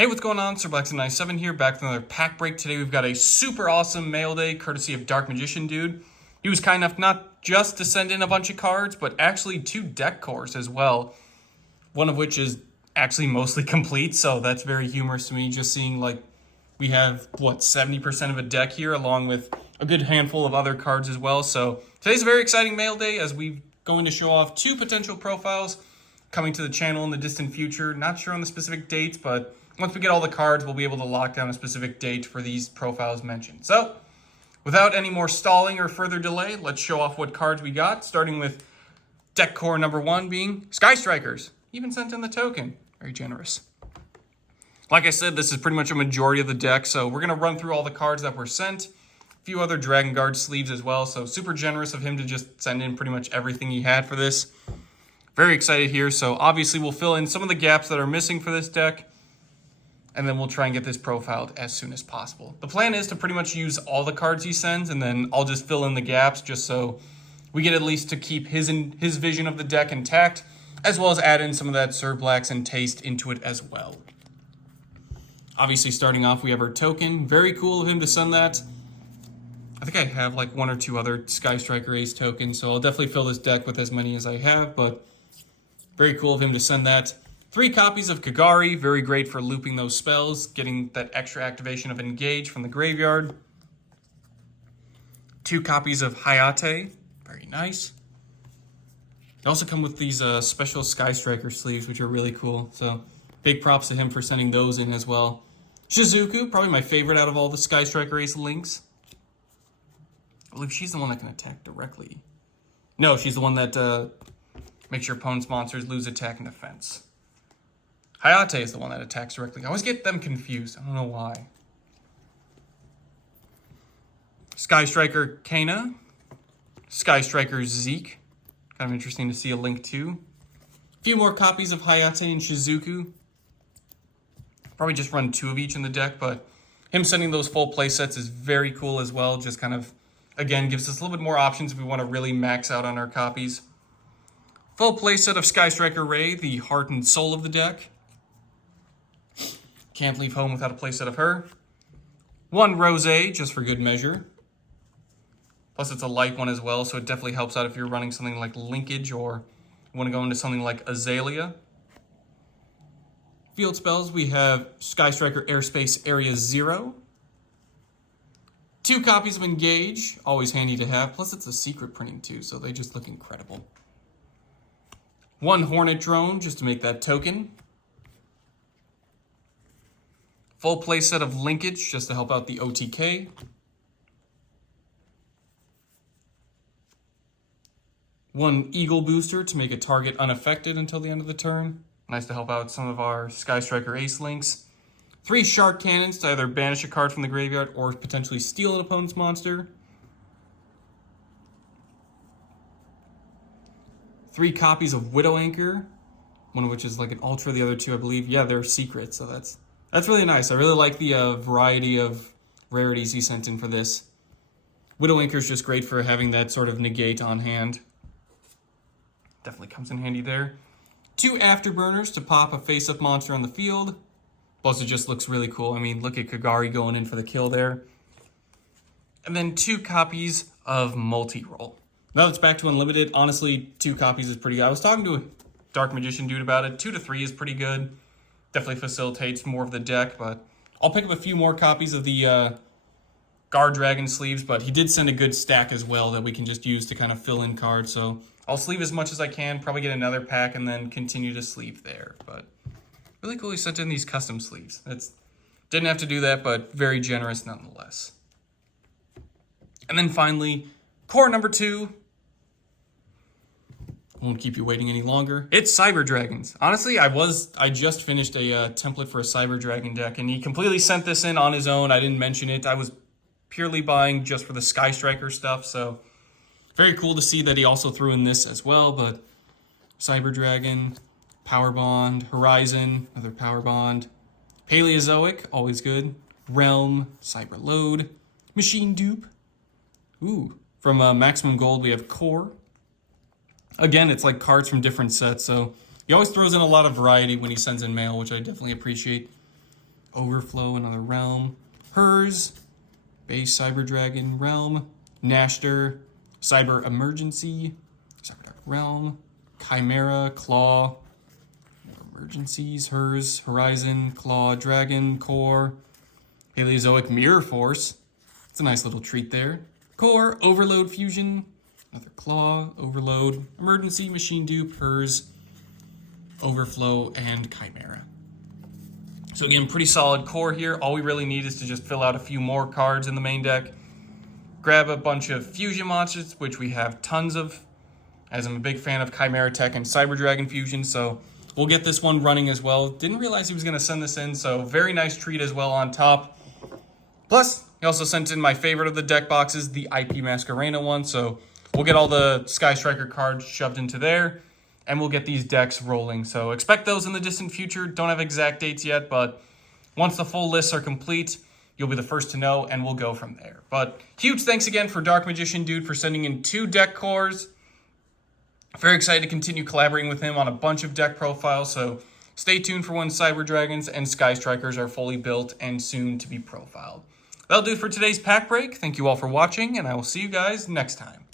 Hey, what's going on? SirBlackson97 here, back with another pack break. Today we've got a super awesome mail day, courtesy of Dark Magician Dude. He was kind enough not just to send in a bunch of cards, but actually 2 deck cores as well. One of which is actually mostly complete, so that's very humorous to me, just seeing like we have, 70% of a deck here, along with a good handful of other cards as well. So today's a very exciting mail day as we going to show off 2 potential profiles coming to the channel in the distant future. Not sure on the specific dates, but once we get all the cards, we'll be able to lock down a specific date for these profiles mentioned. So, without any more stalling or further delay, let's show off what cards we got, starting with deck core number 1 being Sky Strikers. Even sent in the token. Very generous. Like I said, this is pretty much a majority of the deck, so we're going to run through all the cards that were sent. A few other Dragon Guard sleeves as well, so super generous of him to just send in pretty much everything he had for this. Very excited here, so obviously we'll fill in some of the gaps that are missing for this deck, and then we'll try and get this profiled as soon as possible. The plan is to pretty much use all the cards he sends, and then I'll just fill in the gaps just so we get at least to keep his vision of the deck intact, as well as add in some of that Sir Blackson taste into it as well. Obviously, starting off, we have our token. Very cool of him to send that. I think I have like 1 or 2 other Sky Striker Ace tokens, so I'll definitely fill this deck with as many as I have, but very cool of him to send that. 3 copies of Kagari, very great for looping those spells, getting that extra activation of Engage from the graveyard. 2 copies of Hayate, very nice. They also come with these special Sky Striker sleeves, which are really cool, so big props to him for sending those in as well. Shizuku, probably my favorite out of all the Sky Striker Ace links. I believe she's the one that can attack directly. No, she's the one that makes your opponent's monsters lose attack and defense. Hayate is the one that attacks directly. I always get them confused. I don't know why. Sky Striker Kana. Sky Striker Zeke. Kind of interesting to see a link to. A few more copies of Hayate and Shizuku. Probably just run 2 of each in the deck, but him sending those full play sets is very cool as well. Just kind of, again, gives us a little bit more options if we want to really max out on our copies. Full play set of Sky Striker Ray, the heart and soul of the deck. Can't leave home without a playset of her. 1 Rose, just for good measure. Plus it's a light one as well, so it definitely helps out if you're running something like Linkage or you want to go into something like Azalea. Field spells, we have Sky Striker Airspace Area 0. 2 copies of Engage, always handy to have. Plus it's a secret printing too, so they just look incredible. 1 Hornet Drone, just to make that token. Full play set of Linkage, just to help out the OTK. 1 Eagle Booster to make a target unaffected until the end of the turn. Nice to help out some of our Sky Striker Ace links. 3 Shark Cannons to either banish a card from the graveyard or potentially steal an opponent's monster. 3 copies of Widow Anchor, one of which is like an Ultra, the other 2 I believe. Yeah, they're secret, so that's really nice. I really like the variety of rarities he sent in for this. Widow Anchor is just great for having that sort of negate on hand. Definitely comes in handy there. 2 Afterburners to pop a face-up monster on the field. Plus it just looks really cool. I mean, look at Kagari going in for the kill there. And then 2 copies of Multi-Roll. Now it's back to Unlimited. Honestly, 2 copies is pretty good. I was talking to a Dark Magician Dude about it. 2 to 3 is pretty good. Definitely facilitates more of the deck, but I'll pick up a few more copies of the Guard Dragon sleeves, but he did send a good stack as well that we can just use to kind of fill in cards, so I'll sleeve as much as I can, probably get another pack, and then continue to sleeve there, but really cool he sent in these custom sleeves. Didn't have to do that, but very generous nonetheless. And then finally, core number 2. Won't keep you waiting any longer. It's Cyber Dragons. Honestly, I just finished a template for a Cyber Dragon deck, and he completely sent this in on his own. I didn't mention it. I was purely buying just for the Sky Striker stuff, so very cool to see that he also threw in this as well. But Cyber Dragon, Power Bond, Horizon, another Power Bond, Paleozoic, always good. Realm, Cyber Load, Machine Dupe. Ooh, from Maximum Gold we have Core. Again, it's like cards from different sets, so he always throws in a lot of variety when he sends in mail, which I definitely appreciate. Overflow, another realm. Hers, base Cyber Dragon, realm. Nashter, Cyber Emergency, Cyber Dark Realm. Chimera, Claw, more emergencies. Hers, Horizon, Claw, Dragon, Core. Paleozoic Mirror Force. It's a nice little treat there. Core, Overload Fusion, another Claw, Overload, Emergency, Machine Dupe, Hers, Overflow, and Chimera. So again, pretty solid core here. All we really need is to just fill out a few more cards in the main deck. Grab a bunch of fusion monsters, which we have tons of, as I'm a big fan of Chimera Tech and Cyber Dragon Fusion, so we'll get this one running as well. Didn't realize he was going to send this in, so very nice treat as well on top. Plus, he also sent in my favorite of the deck boxes, the IP Masquerena one, so we'll get all the Sky Striker cards shoved into there, and we'll get these decks rolling. So expect those in the distant future. Don't have exact dates yet, but once the full lists are complete, you'll be the first to know, and we'll go from there. But huge thanks again for Dark Magician Dude for sending in 2 deck cores. Very excited to continue collaborating with him on a bunch of deck profiles, so stay tuned for when Cyber Dragons and Sky Strikers are fully built and soon to be profiled. That'll do it for today's pack break. Thank you all for watching, and I will see you guys next time.